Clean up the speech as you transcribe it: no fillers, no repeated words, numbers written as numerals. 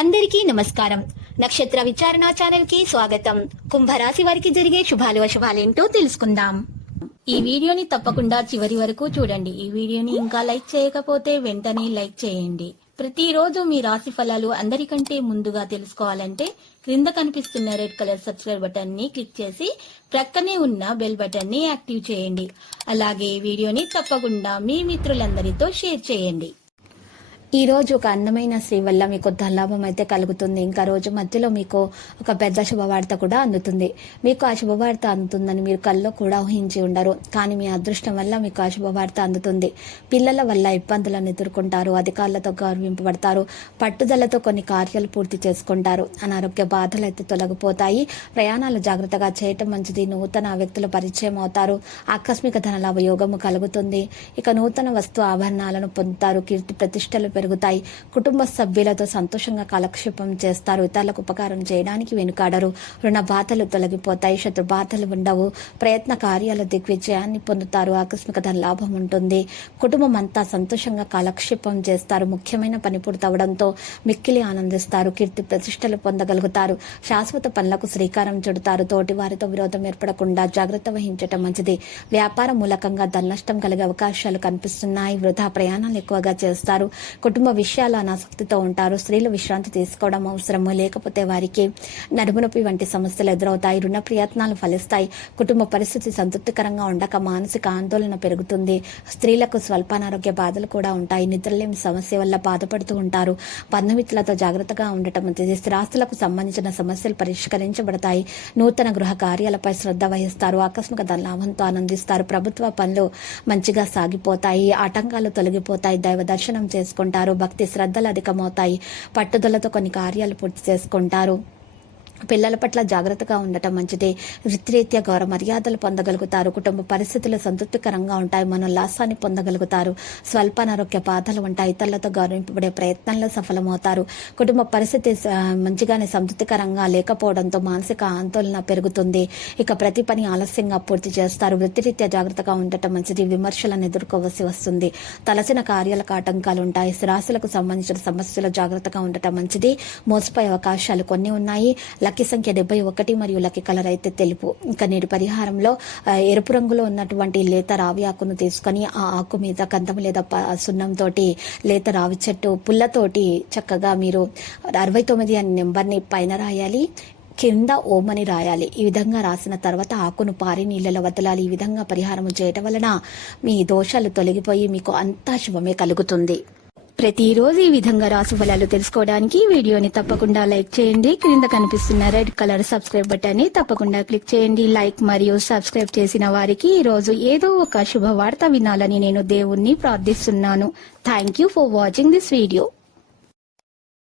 అందరికీ నమస్కారం. నక్షత్ర విచారణ ఛానల్ కి స్వాగతం. కుంభరాశి వారికి జరిగే శుభాలు అశుభాలేంటో తెలుసుకుందాం. ఈ వీడియోని తప్పకుండా చివరి వరకు చూడండి. ఈ వీడియోని ఇంకా లైక్ చేయకపోతే వెంటనే లైక్ చేయండి. ప్రతిరోజు మీ రాశి ఫలాలు అందరికంటే ముందుగా తెలుసుకోవాలంటే క్రింద కనిపిస్తున్న రెడ్ కలర్ సబ్స్క్రైబ్ బటన్ ని క్లిక్ చేసి ప్రక్కనే ఉన్న బెల్ బటన్ ని యాక్టివ్ చేయండి. అలాగే ఈ వీడియోని తప్పకుండా మీ మిత్రులందరితో షేర్ చేయండి. ఈ రోజు ఒక అందమైన స్త్రీ వల్ల మీకు ధనలాభం అయితే కలుగుతుంది. ఇంకా రోజు మధ్యలో మీకు ఒక పెద్ద శుభవార్త కూడా అందుతుంది. మీకు ఆ శుభవార్త అందుతుందని మీరు కల్లో కూడా ఊహించి ఉండరు. కానీ మీ అదృష్టం వల్ల మీకు ఆ శుభవార్త అందుతుంది. పిల్లల వల్ల ఇబ్బందులను ఎదుర్కొంటారు. అధికారులతో గౌరవింపబడతారు. పట్టుదలతో కొన్ని కార్యాలు పూర్తి చేసుకుంటారు. అనారోగ్య బాధలు అయితే తొలగిపోతాయి. ప్రయాణాలు జాగ్రత్తగా చేయటం మంచిది. నూతన వ్యక్తుల పరిచయం అవుతారు. ఆకస్మిక ధనలాభ యోగము కలుగుతుంది. ఇక నూతన వస్తు ఆభరణాలను పొందుతారు. కీర్తి ప్రతిష్టలు పెరుగుతాయి. కుటుంబ సభ్యులతో సంతోషంగా కాలక్షేపం చేస్తారు. ఇతరులకు ఉపకారం చేయడానికి వెనుకాడరు. రుణ బాధలు తొలగిపోతాయి. శత్రు బాధలు ఉండవు. ప్రయత్న కార్యాల దిగ్విజయాన్ని పొందుతారు. ఆకస్మిక ధన లాభం ఉంటుంది. కుటుంబం అంతా సంతోషంగా కాలక్షేపం చేస్తారు. ముఖ్యమైన పని పూర్తవడంతో మిక్కిలి ఆనందిస్తారు. కీర్తి ప్రతిష్టలు పొందగలుగుతారు. శాశ్వత పనులకు శ్రీకారం చుడతారు. తోటి వారితో విరోధం ఏర్పడకుండా జాగ్రత్త వహించటం మంచిది. వ్యాపార మూలకంగా ధన నష్టం కలిగే అవకాశాలు కనిపిస్తున్నాయి. వృధా ప్రయాణాలు ఎక్కువగా చేస్తారు. కుటుంబ విషయాలు అనాసక్తితో ఉంటారు. స్త్రీలు విశ్రాంతి తీసుకోవడం అవసరము. లేకపోతే వారికి నడుము నొప్పి వంటి సమస్యలు ఎదురవుతాయి. రుణ ప్రయత్నాలు ఫలిస్తాయి. కుటుంబ పరిస్థితి సంతృప్తికరంగా ఉండక మానసిక ఆందోళన పెరుగుతుంది. స్త్రీలకు స్వల్పానారోగ్య బాధలు కూడా ఉంటాయి. నిద్రలేమి సమస్య వల్ల బాధపడుతూ ఉంటారు. బంధుమిత్రులతో జాగ్రత్తగా ఉండటం మంచిది. స్థిరాస్తులకు సంబంధించిన సమస్యలు పరిష్కరించబడతాయి. నూతన గృహ కార్యాలపై శ్రద్ధ వహిస్తారు. ఆకస్మిక ధనలాభంతో ఆనందిస్తారు. ప్రభుత్వ పనులు మంచిగా సాగిపోతాయి. ఆటంకాలు తొలగిపోతాయి. దైవ దర్శనం చేసుకుంటారు. భక్తి శ్రద్ధలు అధికమవుతాయి. పట్టుదలతో కొన్ని కార్యాలు పూర్తి చేసుకుంటారు. పిల్లల పట్ల జాగ్రత్తగా ఉండటం మంచిది. వృత్తిరీత్యా గౌరవ మర్యాదలు పొందగలుగుతారు. కుటుంబ పరిస్థితులు సంతృప్తికరంగా ఉంటాయి. మనోల్లాసాన్ని పొందగలుగుతారు. స్వల్ప అనారోగ్య బాధలు ఉంటాయి. ఇతరులతో గౌరవింపబడే ప్రయత్నంలో సఫలమవుతారు. కుటుంబ పరిస్థితి మంచిగానే సంతృప్తికరంగా లేకపోవడంతో మానసిక ఆందోళన పెరుగుతుంది. ఇక ప్రతి పని ఆలస్యంగా పూర్తి చేస్తారు. వృత్తిరీత్యా జాగ్రత్తగా ఉండటం మంచిది. విమర్శలను ఎదుర్కోవలసి వస్తుంది. తలసిన కార్యాలకు ఆటంకాలు ఉంటాయి. స్థిరాస్తులకు సంబంధించిన సమస్యలు జాగ్రత్తగా ఉండటం మంచిది. మోసపోయే అవకాశాలు కొన్ని ఉన్నాయి. లక్కీ సంఖ్య 71 మరియు లక్కీ కలర్ అయితే తెలుపు. ఇంకా నేటి పరిహారంలో ఎరుపు రంగులో ఉన్నటువంటి లేత రావి ఆకును తీసుకొని ఆ ఆకు మీద గంధం లేదా సున్నం తోటి లేత రావి చెట్టు పుల్లతోటి చక్కగా మీరు 69 అనే నెంబర్ని పైన రాయాలి. కింద ఓం అని రాయాలి. ఈ విధంగా రాసిన తర్వాత ఆకును పారి నీళ్ళలో వదలాలి. ఈ విధంగా పరిహారం చేయటం వలన మీ దోషాలు తొలగిపోయి మీకు అంతా శుభమే కలుగుతుంది. ప్రతిరోజు ఈ విధంగా రాశి ఫలాలు తెలుసుకోవడానికి వీడియోని తప్పకుండా లైక్ చేయండి. క్రింద కనిపిస్తున్న రెడ్ కలర్ సబ్స్క్రైబ్ బటన్ ని తప్పకుండా క్లిక్ చేయండి. లైక్ మరియు సబ్స్క్రైబ్ చేసిన వారికి ఈ రోజు ఏదో ఒక శుభవార్త వినాలని నేను దేవుణ్ణి ప్రార్థిస్తున్నాను. Thank you for watching this video.